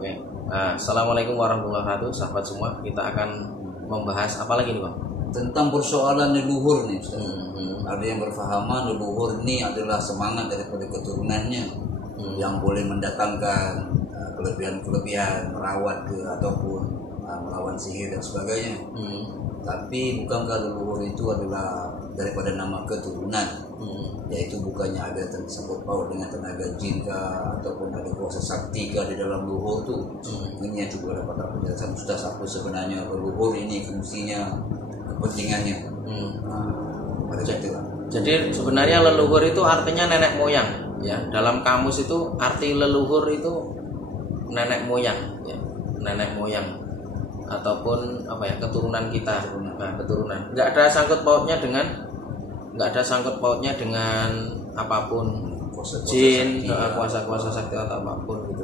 Oke. Assalamualaikum warahmatullahi wabarakatuh, sahabat semua. Kita akan membahas apa lagi nih, Bang? Tentang persoalan leluhur nih, Ustaz. Ada yang berfahaman leluhur ini adalah semangat daripada keturunannya yang boleh mendatangkan kelebihan-kelebihan, merawat ke ataupun melawan sihir dan sebagainya. Tapi bukankah leluhur itu adalah daripada nama keturunan? Yaitu bukannya ada tersangkut paut dengan tenaga jin kah, ataupun ada kuasa sakti kah di dalam leluhur itu? Ini yang juga dapat penjelasan Ustaz, apa sebenarnya leluhur ini fungsinya, kepentingannya. Jadi sebenarnya leluhur itu artinya nenek moyang, ya. Dalam kamus itu arti leluhur itu nenek moyang, ya. Nenek moyang ataupun apa ya, keturunan kita. Nah, keturunan. Nggak ada sangkut pautnya dengan apapun, jin, kuasa-kuasa sakti atau apapun gitu.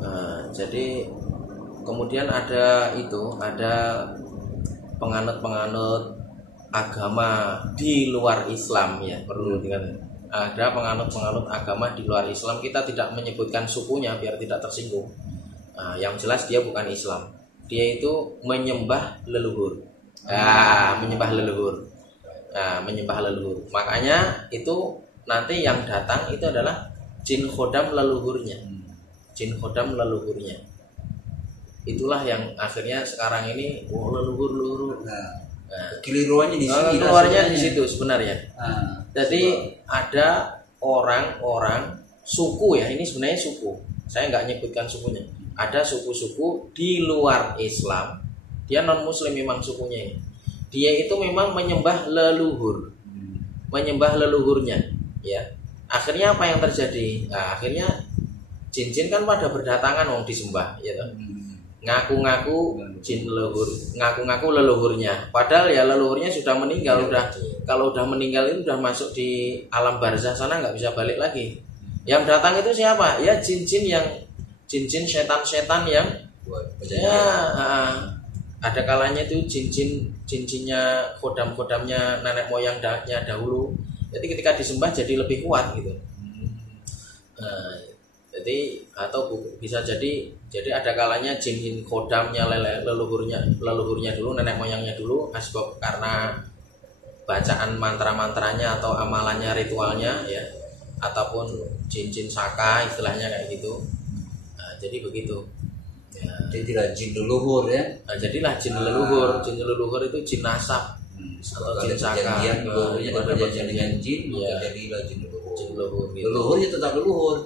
Nah, jadi kemudian ada penganut-penganut agama di luar Islam, ya, perlu ada penganut-penganut agama di luar Islam. Kita tidak menyebutkan sukunya biar tidak tersinggung. Yang jelas dia bukan Islam. Dia itu menyembah leluhur. Menyembah leluhur. Makanya itu nanti yang datang itu adalah jin khodam leluhurnya. Jin khodam leluhurnya. Itulah yang akhirnya sekarang ini leluhur. Keliruannya di sini. Keluarnya di situ sebenarnya. Jadi ada orang-orang suku, ya, ini sebenarnya suku. Saya nggak nyebutkan sukunya. Ada suku-suku di luar Islam. Dia non Muslim memang sukunya ini. Dia itu memang menyembah leluhur, menyembah leluhurnya, ya. Akhirnya apa yang terjadi? Nah, akhirnya jin-jin kan pada berdatangan disembah, ya. Ngaku-ngaku jin leluhur, ngaku-ngaku leluhurnya. Padahal ya leluhurnya sudah meninggal, kalau udah meninggal itu udah masuk di alam barzah sana, nggak bisa balik lagi. Yang datang itu siapa? Ya jin-jin setan-setan yang ada kalanya itu cincin-cincinnya kodam-kodamnya nenek moyangnya dahulu. Jadi ketika disembah jadi lebih kuat gitu. Jadi atau bisa jadi ada kalanya jin kodamnya leluhurnya dulu, nenek moyangnya dulu, asbab karena bacaan mantra-mantranya atau amalannya, ritualnya, ya, ataupun jin saka istilahnya kayak gitu. Jadi begitu. Jadilah jin leluhur, ya. Jadilah jin leluhur. Jin leluhur itu jin nasab atau jin saka. Perjanjian dengan jin, maka jadilah jin leluhur. Gitu. Leluhurnya tetap leluhur.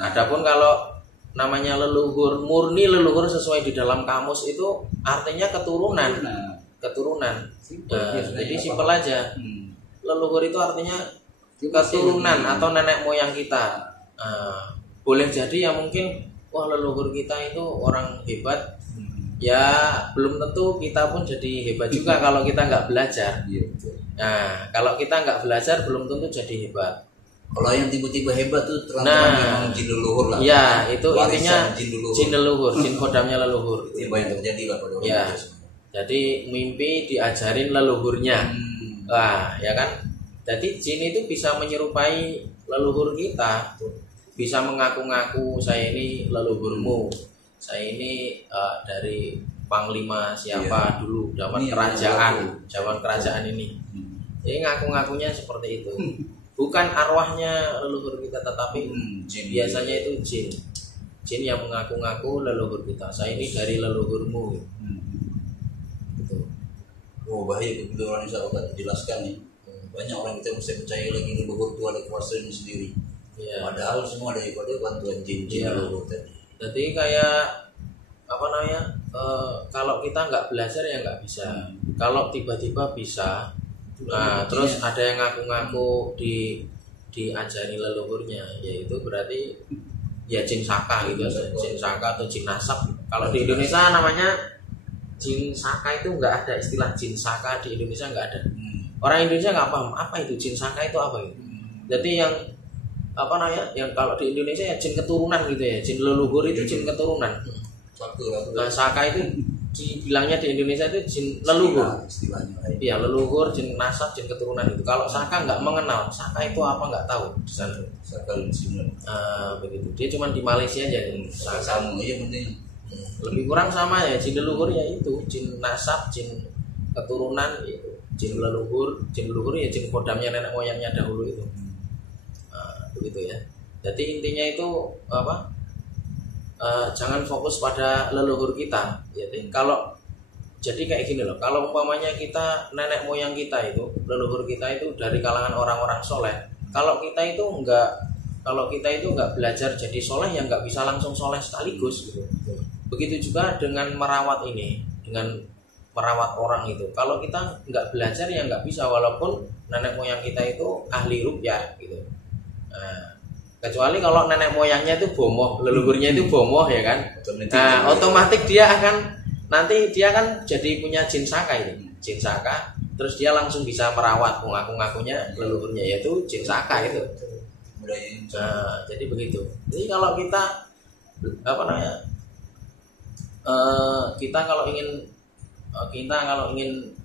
Adapun kalau namanya leluhur, murni leluhur sesuai di dalam kamus itu artinya keturunan. Jadi simpel aja. Leluhur itu artinya keturunan atau nenek moyang kita. Boleh jadi ya mungkin, wah, leluhur kita itu orang hebat, ya belum tentu kita pun jadi hebat juga kalau kita nggak belajar. Nah, kalau kita nggak belajar belum tentu jadi hebat. Kalau yang tiba-tiba hebat tuh terang-terang memang jin leluhur lah. Ya, itu intinya jin leluhur, jin kodamnya leluhur. Itu yang terjadi lah pada orang. Ya, jadi mimpi diajarin leluhurnya. Wah, ya kan? Jadi jin itu bisa menyerupai leluhur kita. Bisa mengaku-ngaku, saya ini leluhurmu, saya ini dari panglima siapa dulu zaman kerajaan ini. Jadi ngaku-ngakunya seperti itu. Bukan arwahnya leluhur kita, tetapi biasanya itu jin yang mengaku-ngaku leluhur kita. Saya ini dari leluhurmu. Gitu. Bahaya begitu orang bisa jelaskan nih. Banyak orang kita bisa percaya lagi leluhur itu ada kuasanya sendiri. Ya. Padahal semua daripada bantuan jin leluhur tadi. Jadi kayak kalau kita nggak belajar ya nggak bisa. Kalau tiba-tiba bisa, terus ada yang ngaku-ngaku diajari leluhurnya, yaitu berarti ya jin saka gitu, jin saka atau jin nasab. Kalau di Indonesia namanya jin saka, itu nggak ada istilah jin saka di Indonesia, nggak ada. Orang Indonesia nggak paham apa itu jin saka itu apa gitu. Jadi yang kalau di Indonesia ya jin keturunan gitu ya, jin leluhur itu jin keturunan. Nah, saka itu dibilangnya di Indonesia itu jin leluhur. Istilahnya. Iya, leluhur, jin nasab, jin keturunan itu. Kalau Saka nggak mengenal, Saka itu apa nggak tahu di sana. Saka Lusimun. Begitu. Dia cuma di Malaysia aja nih. Sama iya penting. Lebih kurang sama ya, jin leluhur ya itu, jin nasab, jin keturunan itu, jin leluhur ya jin kodamnya nenek moyangnya dahulu itu. Begitu ya. Jadi intinya itu apa? Jangan fokus pada leluhur kita. Jadi jadi kayak gini loh. Kalau umpamanya kita nenek moyang kita itu, leluhur kita itu dari kalangan orang-orang soleh. Kalau kita itu enggak belajar jadi soleh, yang nggak bisa langsung soleh sekaligus gitu. Begitu juga dengan merawat ini, dengan merawat orang itu. Kalau kita nggak belajar ya nggak bisa, walaupun nenek moyang kita itu ahli ruqyah gitu. Kecuali kalau nenek moyangnya itu bomoh, leluhurnya itu bomoh ya kan. Otomatis dia akan jadi punya jin saka ini, jin saka. Terus dia langsung bisa merawat ngaku-ngakunya leluhurnya, yaitu jin saka itu. Jadi begitu. Jadi kalau kita kita kalau ingin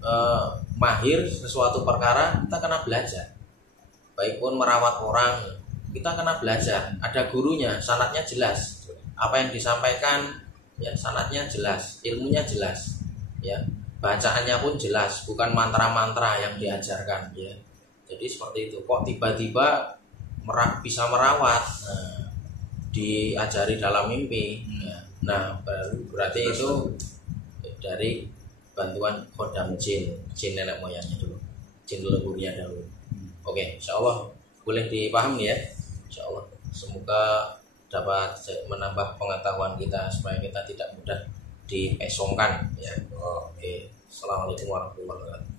mahir sesuatu perkara, kita kena belajar. Baik pun merawat orang, kita kena belajar. Ada gurunya, sanadnya jelas. Apa yang disampaikan, ya sanadnya jelas, ilmunya jelas, ya bacaannya pun jelas, bukan mantra-mantra yang diajarkan, ya. Jadi seperti itu. Kok tiba-tiba bisa merawat, diajari dalam mimpi. Nah, berarti itu dari bantuan kodam jin nenek moyangnya dulu, jin leluhurnya dahulu. Oke, insya Allah boleh dipahami ya. Insya Allah semoga dapat menambah pengetahuan kita supaya kita tidak mudah dipesongkan ya. Oke, assalamualaikum warahmatullahi wabarakatuh.